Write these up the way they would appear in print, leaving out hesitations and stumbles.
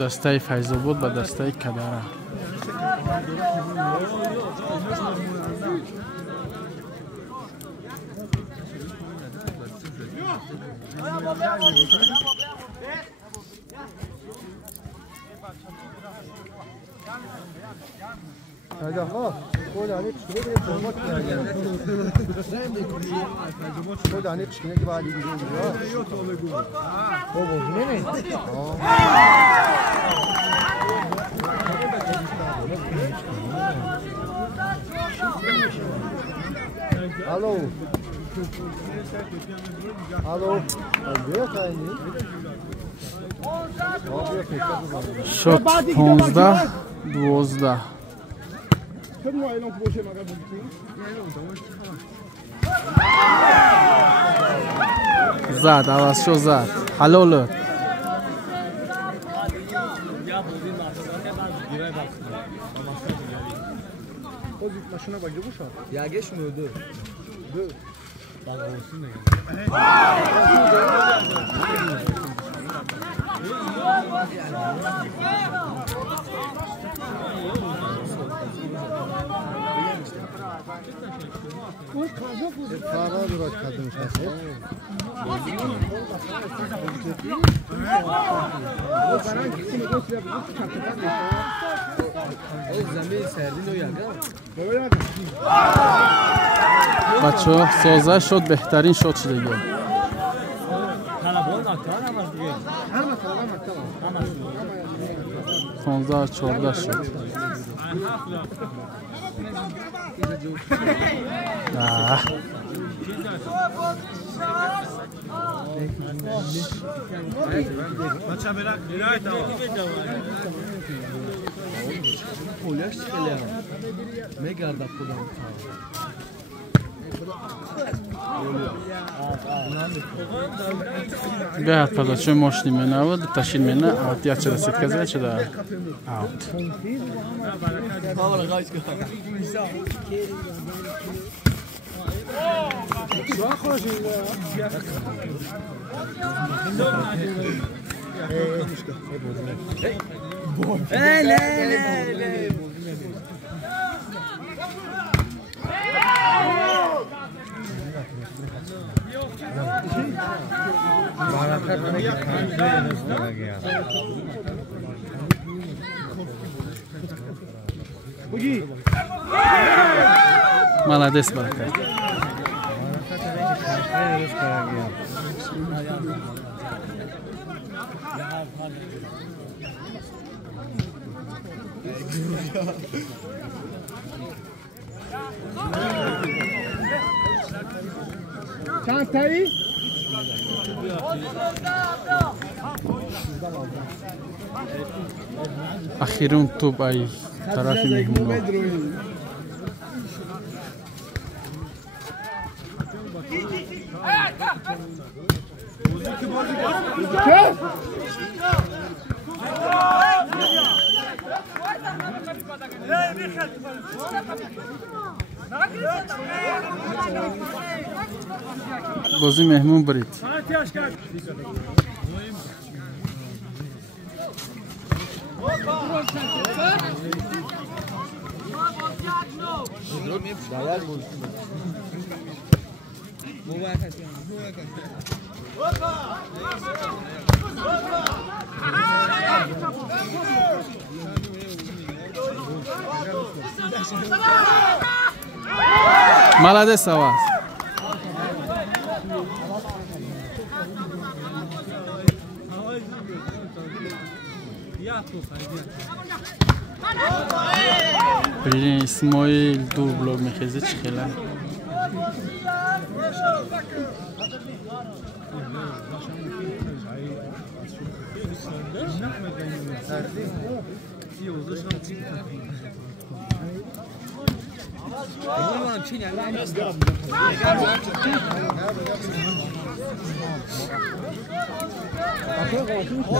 دسته فیض‌آباد به دسته کدره. Alo. Alo. شد 15-12. زد عوض شد زد حلاله Yageç mi öldü? Para biraz kadın şahsı. بچه سازه شد بهترین شد شده گه 15-14 شد به هر پداچه ماشنی منه و تشین منه آوت یا چه رسید کزه چه ده آوت молодец برکت چند تایی؟ اخیرون توپ ای طرف مهمون بازی مهمون برید молодец аваз برین اسماعیل دو بلوگ میخیزه چی خیلی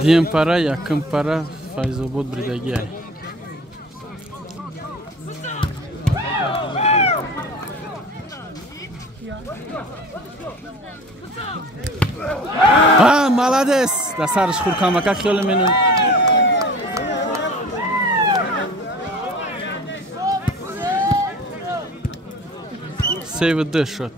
دیم پارا یکم پارا فیض‌آباد بریدگی ای молодец. Да сарыш хуркама как хёлы менун. Save the shot.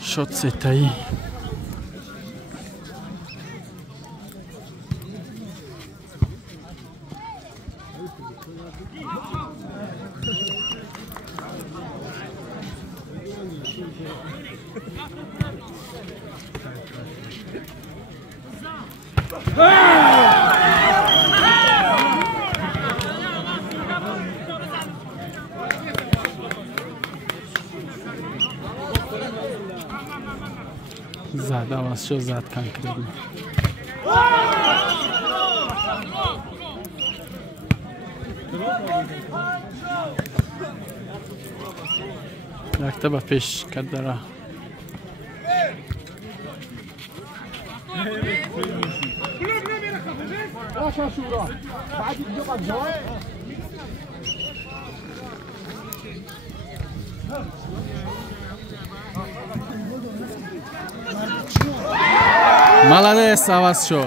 Shot setayı. زد عوض شد زد کنکریت رکته با پیش کرد داره Молодец, عوض شو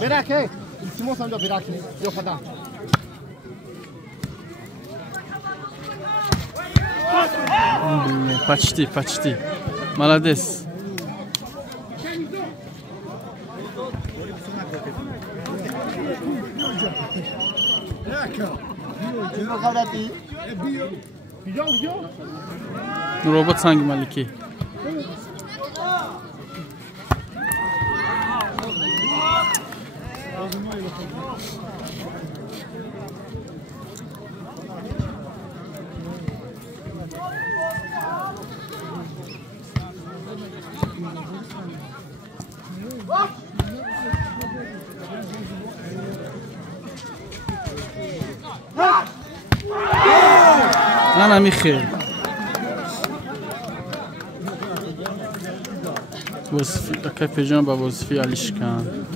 برکه سیمون سمجا برکه یا خدا почти молодец робот санги малики أنا ميخيل وصفي كيف جنب وصفي على الإشكال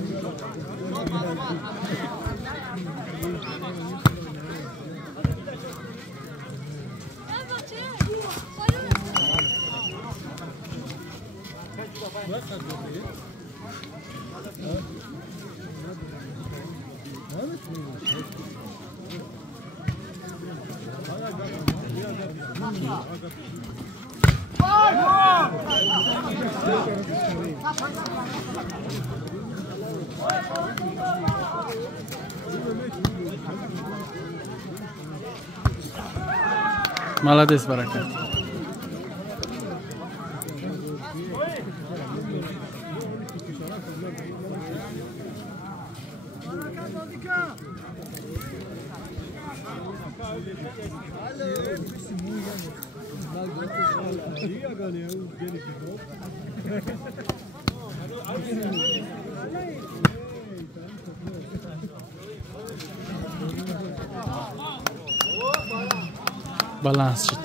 Молодец, Баракат. Balans şut.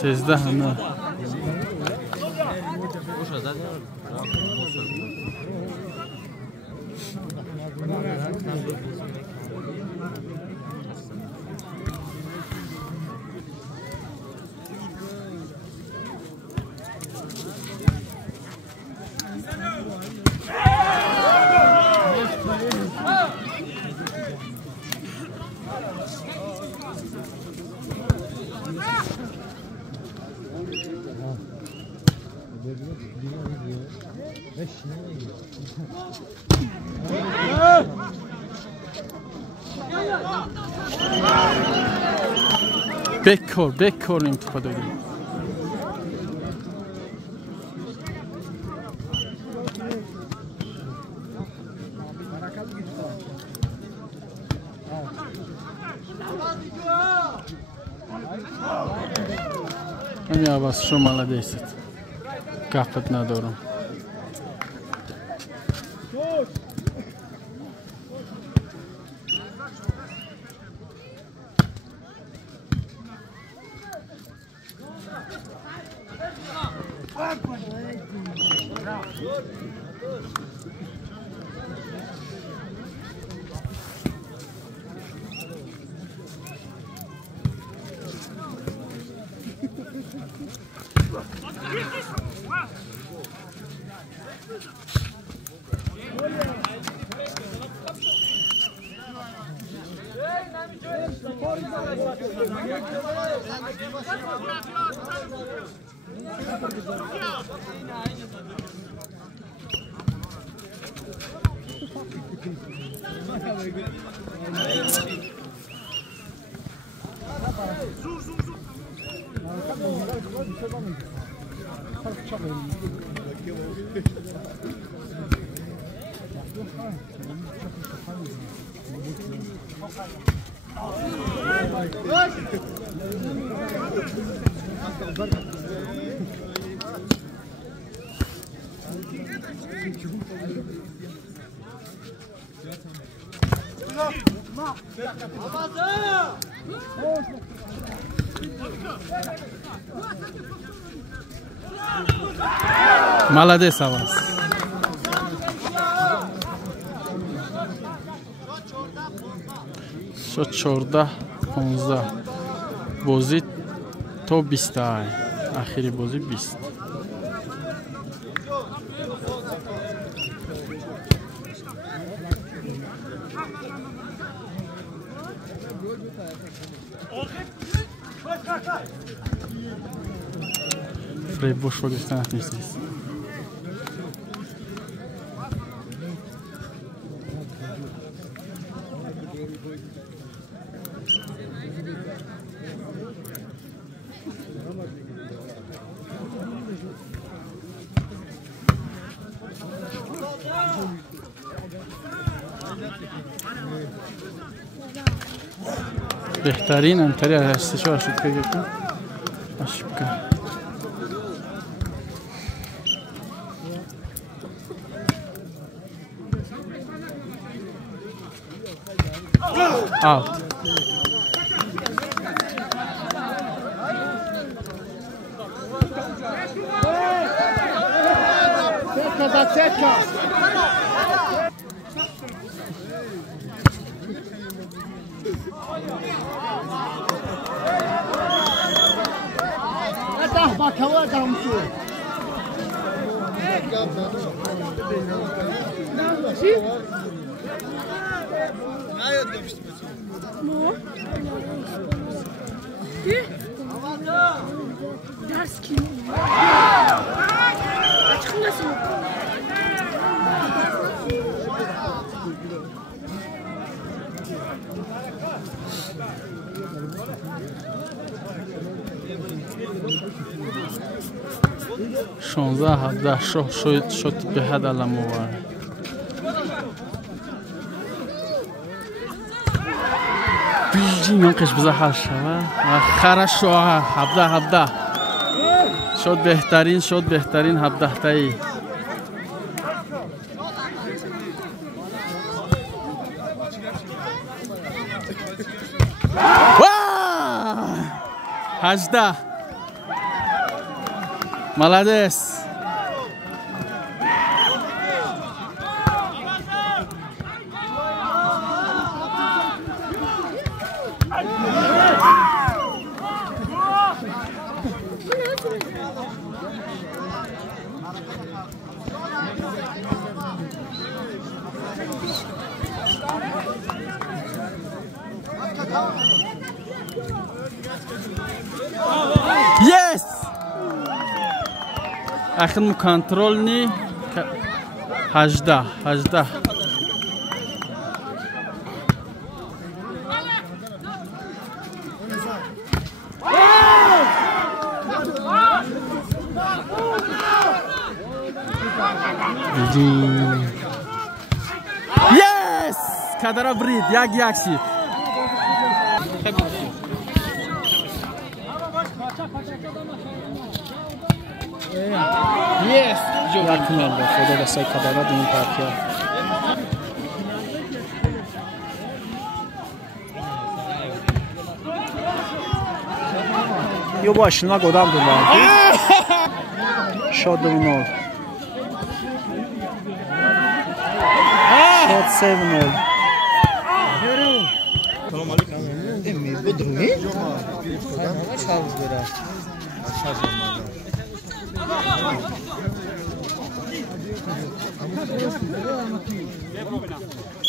Sizde hanı. بکر این توپا دادیم. همین عباس شما لدیست گفت ندارم. Молодец, Авас. Шо 14-15 бозӣ то 20 ахири бозӣ 20. Фрей бош ва гирифтанат нест. بهترین انتری هستشو اشوب که گفتم اشوب که out Ders kim? Açıklasın. شانزده 17 شد به حد علم آورد. بیجی نقش بزه حل شود. خرشو 17 شد بهترین 17 تایی. Hajda. Молодец. اخیر کنترل نی 18 Yes! Kadara brید یک شید Yes. یک نال به خدا دستای کدرا دیم پارکیا یو باش نما گودام دونم شد 2-0 شد 7-0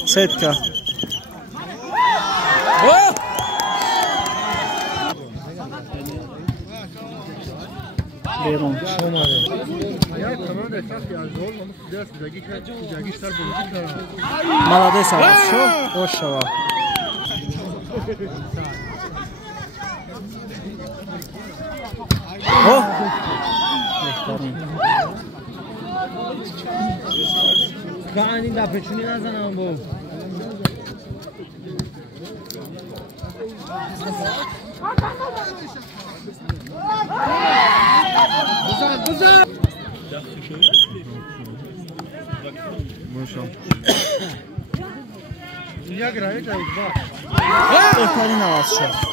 Setka. Beron. Молодец, хорошо. Ошава. О! کانی دفعه چونی نزنم با بهترین آواز شد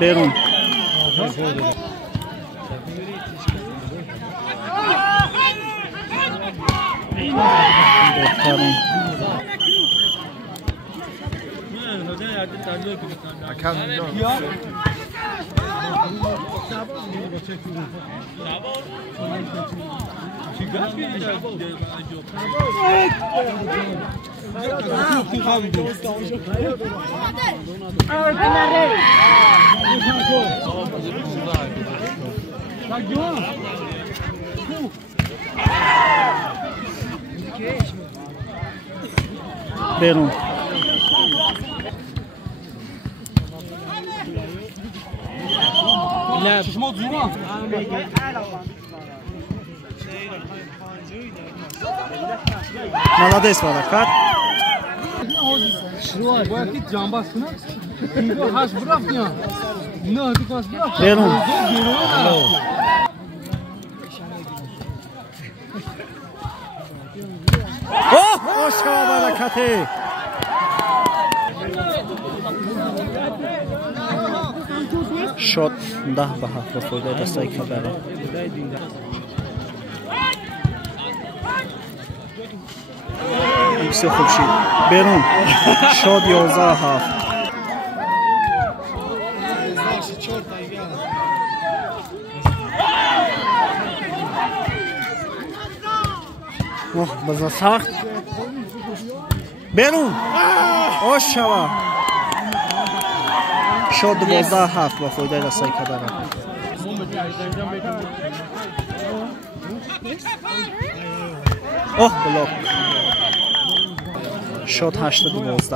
برون بهترین برون لا شمال زورا молодец برکت شروع باید که جنبه کنه اینو هاش برفتیم نه تو کاش برفتیم برون اوه اشکا برکتی شد 10-7 با فایده دستای کبره بسیار خوب شد برون شد 11-7 اوه بزا سخت برون اوش شوا شد 12-7 با فایده دستای کبره اوه بلوک شد 8-12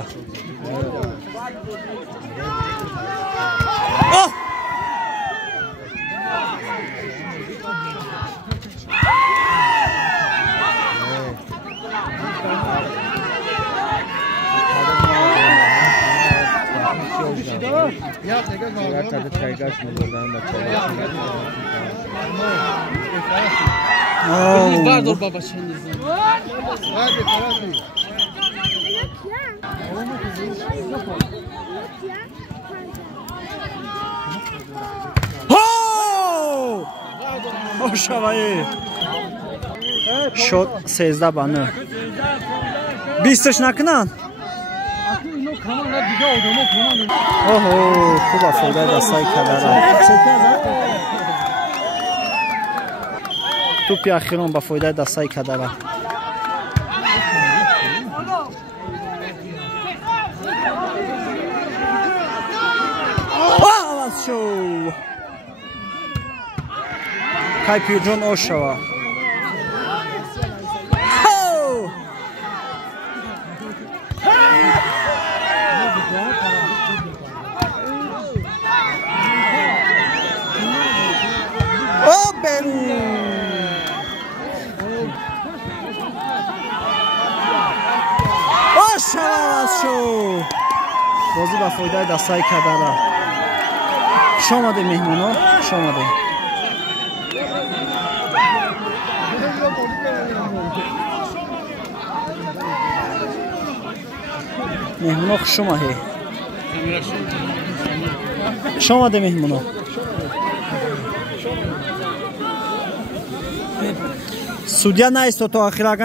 اوه بردار بابا شنیزم شوایی شد 13-9 20 نکنن اوه خوب فایده دستای کبره توپی اخیرون با فایده دستای کبره شو کای پیرجان آشوا بازی با فایده دستای کدالا شاماده مهمونا شاماده مهمونا خوشما هی شاماده مهمونا سودیا نایست تو آخر